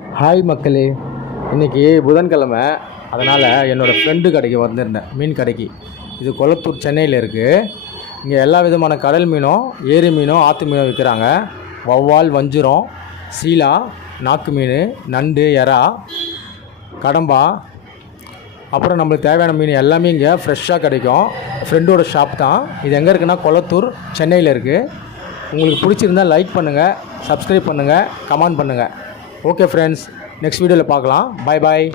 Hi மக்களே, இன்றைக்கி புதன்கிழமை. அதனால் என்னோடய ஃப்ரெண்டு கடைக்கு வந்திருந்தேன், மீன் கடைக்கு. இது கொளத்தூர், சென்னையில் இருக்குது. இங்கே எல்லா விதமான கடல் மீனும், ஏரி மீனும், ஆற்று மீனும் விற்கிறாங்க. வவ்வால், வஞ்சிரம், சீலா, நாக்கு மீன், நண்டு, எறா, கடம்பா, அப்புறம் நம்மளுக்கு தேவையான மீன் எல்லாமே இங்கே ஃப்ரெஷ்ஷாக கிடைக்கும். ஃப்ரெண்டோட ஷாப் தான் இது. எங்கே இருக்குன்னா கொளத்தூர், சென்னையில் இருக்குது. உங்களுக்கு பிடிச்சிருந்தால் லைக் பண்ணுங்கள், சப்ஸ்கிரைப் பண்ணுங்கள், கமெண்ட் பண்ணுங்கள். ஓகே ஃப்ரெண்ட்ஸ், நெக்ஸ்ட் வீடியோவில் பார்க்கலாம். பாய் பாய்.